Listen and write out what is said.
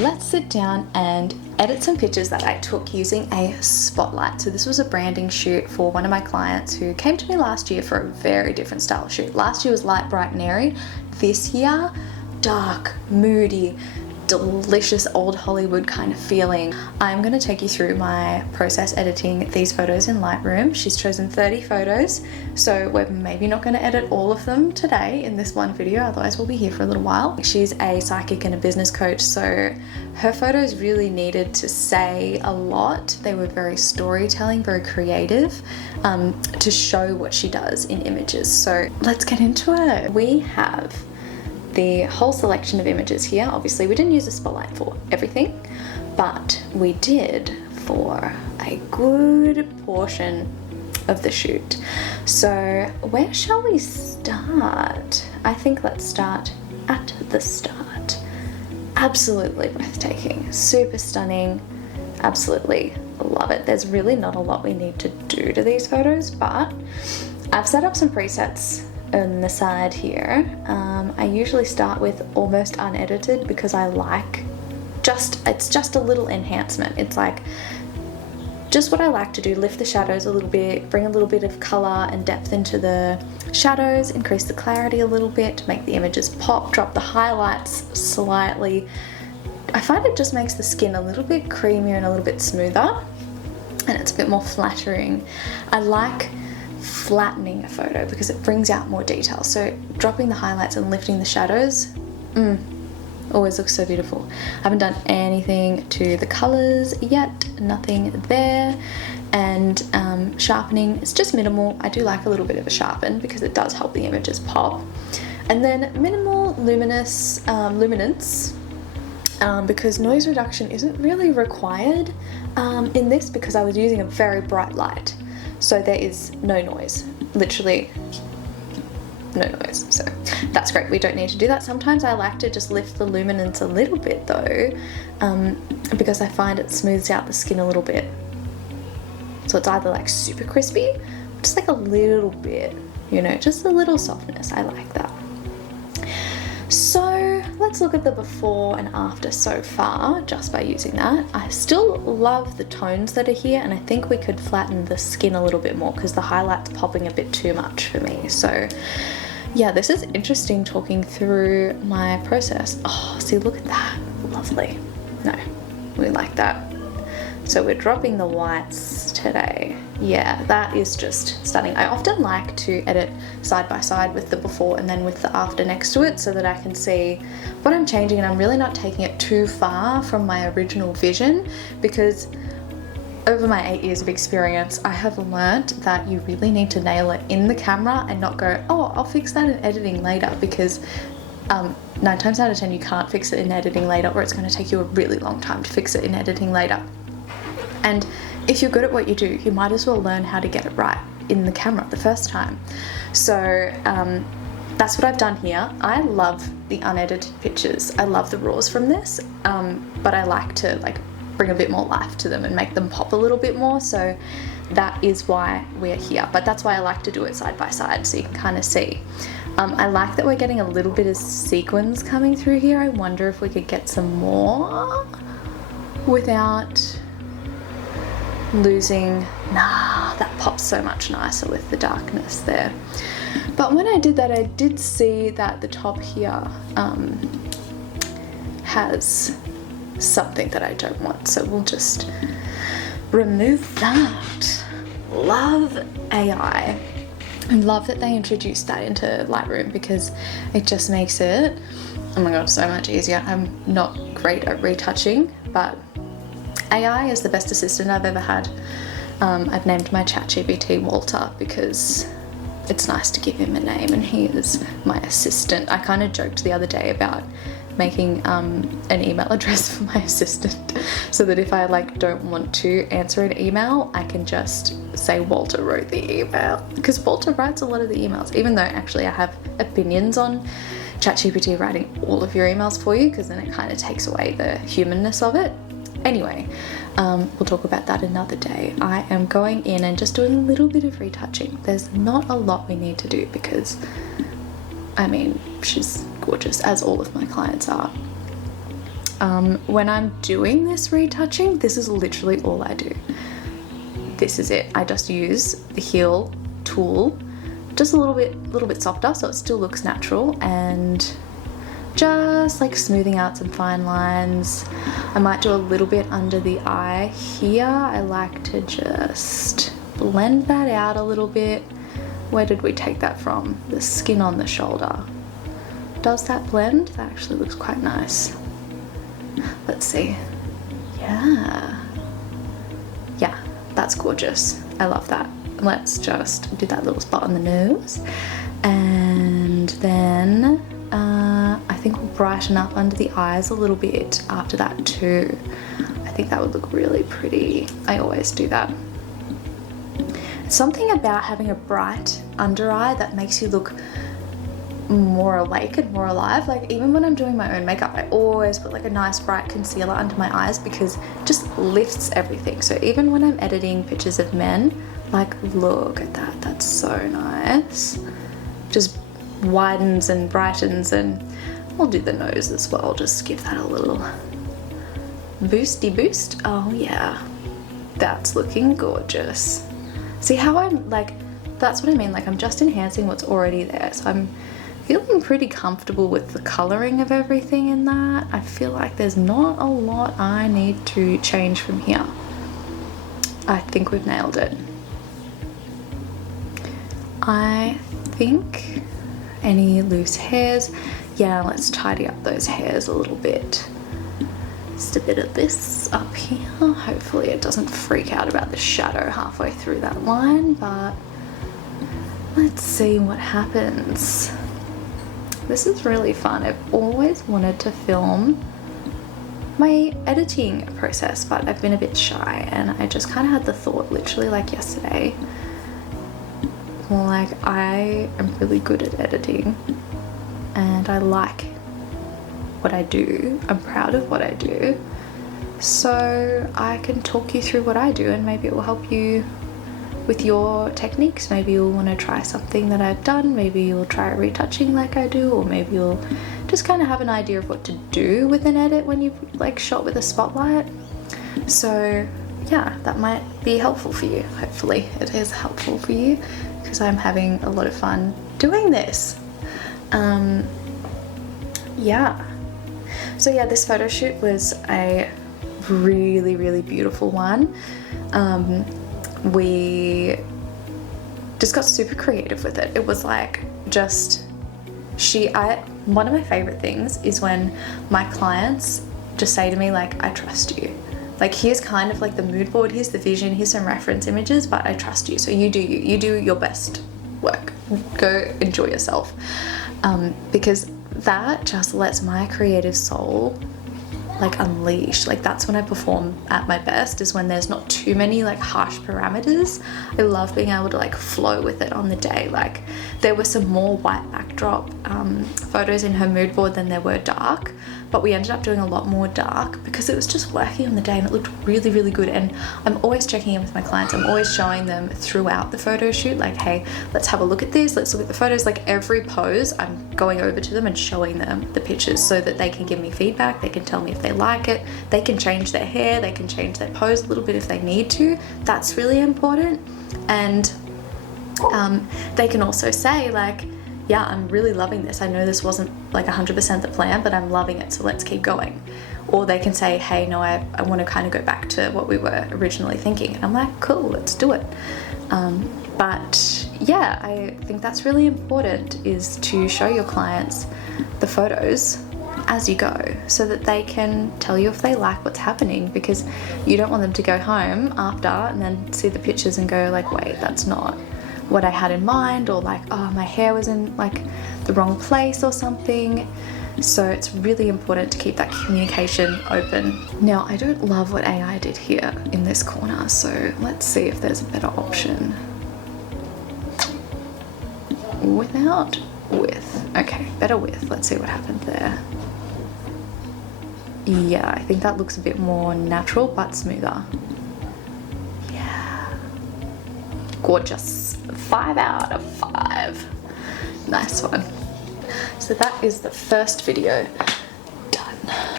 Let's sit down and edit some pictures that I took using a spotlight. So this was a branding shoot for one of my clients who came to me last year for a very different style shoot. Last year was light, bright and airy. This year, dark, moody, delicious old Hollywood kind of feeling. I'm going to take you through my process editing these photos in Lightroom. She's chosen 30 photos, so we're maybe not going to edit all of them today in this one video, otherwise we'll be here for a little while. She's a psychic and a business coach, so her photos really needed to say a lot. They were very storytelling, very creative, to show what she does in images. So let's get into it. We have the whole selection of images here. Obviously we didn't use a spotlight for everything, but we did for a good portion of the shoot. So where shall we start? I think let's start at the start. Absolutely breathtaking, super stunning, absolutely love it. There's really not a lot we need to do to these photos, but I've set up some presets on the side here. I usually start with almost unedited because I like it's just a little enhancement. It's like just what I like to do, lift the shadows a little bit, bring a little bit of color and depth into the shadows, increase the clarity a little bit to make the images pop, drop the highlights slightly. I find it just makes the skin a little bit creamier and a little bit smoother, and it's a bit more flattering. I like flattening a photo because it brings out more detail. So dropping the highlights and lifting the shadows, always looks so beautiful. I haven't done anything to the colors yet, nothing there. And sharpening is just minimal. I do like a little bit of a sharpen because it does help the images pop. And then minimal luminance, because noise reduction isn't really required in this because I was using a very bright light. So there is no noise, literally no noise. So that's great, we don't need to do that. Sometimes I like to just lift the luminance a little bit though, because I find it smooths out the skin a little bit. So it's either like super crispy, or just like a little bit, you know, just a little softness. I like that. So let's look at the before and after so far, just by using that. I still love the tones that are here, and I think we could flatten the skin a little bit more because the highlight's popping a bit too much for me. So yeah, this is interesting talking through my process. Oh, see, look at that, lovely. No, we like that. So we're dropping the whites today. Yeah, that is just stunning. I often like to edit side by side with the before and then with the after next to it so that I can see what I'm changing, and I'm really not taking it too far from my original vision, because over my 8 years of experience, I have learnt that you really need to nail it in the camera and not go, oh, I'll fix that in editing later, because 9 times out of 10 you can't fix it in editing later, or it's going to take you a really long time to fix it in editing later. And if you're good at what you do, you might as well learn how to get it right in the camera the first time. So that's what I've done here. I love the unedited pictures. I love the raws from this, but I like to like bring a bit more life to them and make them pop a little bit more. So that is why we're here. But that's why I like to do it side by side so you can kind of see. I like that we're getting a little bit of sequins coming through here. I wonder if we could get some more without losing. Nah, that pops so much nicer with the darkness there. But when I did that, I did see that the top here has something that I don't want, so we'll just remove that. Love AI. I love that they introduced that into Lightroom because it just makes it, oh my god, so much easier. I'm not great at retouching, but AI is the best assistant I've ever had. I've named my ChatGPT Walter because it's nice to give him a name, and he is my assistant. I kind of joked the other day about making an email address for my assistant so that if I like don't want to answer an email, I can just say Walter wrote the email, because Walter writes a lot of the emails, even though actually I have opinions on ChatGPT writing all of your emails for you, because then it kind of takes away the humanness of it. Anyway, we'll talk about that another day. I am going in and just doing a little bit of retouching. There's not a lot we need to do because, I mean, she's gorgeous, as all of my clients are. when I'm doing this retouching, this is literally all I do. This is it. I just use the heel tool, just a little bit softer so it still looks natural, and just like smoothing out some fine lines. I might do a little bit under the eye here. I like to just blend that out a little bit. Where did we take that from? The skin on the shoulder. Does that blend? That actually looks quite nice. Let's see. Yeah, that's gorgeous. I love that. Let's just do that little spot on the nose, and then I think we'll brighten up under the eyes a little bit after that too. I think that would look really pretty. I always do that. Something about having a bright under eye that makes you look more awake and more alive. Like even when I'm doing my own makeup, I always put like a nice bright concealer under my eyes because it just lifts everything. So even when I'm editing pictures of men, like look at that, that's so nice. Just widens and brightens, and I'll do the nose as well, just give that a little boosty boost. Oh yeah, that's looking gorgeous. See how I'm like, that's what I mean, like I'm just enhancing what's already there. So I'm feeling pretty comfortable with the coloring of everything in that. I feel like there's not a lot I need to change from here. I think we've nailed it. I think any loose hairs, yeah, let's tidy up those hairs a little bit. Just a bit of this up here. Hopefully it doesn't freak out about the shadow halfway through that line, but let's see what happens. This is really fun. I've always wanted to film my editing process, but I've been a bit shy, and I just kind of had the thought literally like yesterday, like I am really good at editing and I like what I do. I'm proud of what I do, so I can talk you through what I do, and maybe it will help you with your techniques. Maybe you'll want to try something that I've done, maybe you'll try retouching like I do, or maybe you'll just kind of have an idea of what to do with an edit when you've like shot with a spotlight. So yeah, that might be helpful for you. Hopefully it is helpful for you, because I'm having a lot of fun doing this. Yeah, so yeah, this photo shoot was a really beautiful one. We just got super creative with it. It was like just one of my favorite things is when my clients just say to me like, I trust you. Like here's kind of like the mood board, here's the vision, here's some reference images, but I trust you. So you do your best work. Go enjoy yourself. Because that just lets my creative soul like unleash. Like that's when I perform at my best, is when there's not too many like harsh parameters. I love being able to like flow with it on the day. Like there were some more white backdrop photos in her mood board than there were dark, but we ended up doing a lot more dark because it was just working on the day and it looked really good. And I'm always checking in with my clients. I'm always showing them throughout the photo shoot like, hey, let's have a look at this, let's look at the photos. Like every pose I'm going over to them and showing them the pictures so that they can give me feedback, they can tell me if they like it, they can change their hair, they can change their pose a little bit if they need to. That's really important. And they can also say like, yeah, I'm really loving this. I know this wasn't like 100% the plan, but I'm loving it, so let's keep going. Or they can say, hey, no, I want to kind of go back to what we were originally thinking. And I'm like, cool, let's do it. But yeah, I think that's really important, is to show your clients the photos as you go so that they can tell you if they like what's happening, because you don't want them to go home after and then see the pictures and go like, wait, that's not what I had in mind, or like, oh, my hair was in like the wrong place or something. So it's really important to keep that communication open. Now, I don't love what AI did here in this corner, so let's see if there's a better option. Without with. Okay, better with. Let's see what happened there. Yeah, I think that looks a bit more natural but smoother. Yeah. Gorgeous. 5 out of 5. Nice one. So that is the first video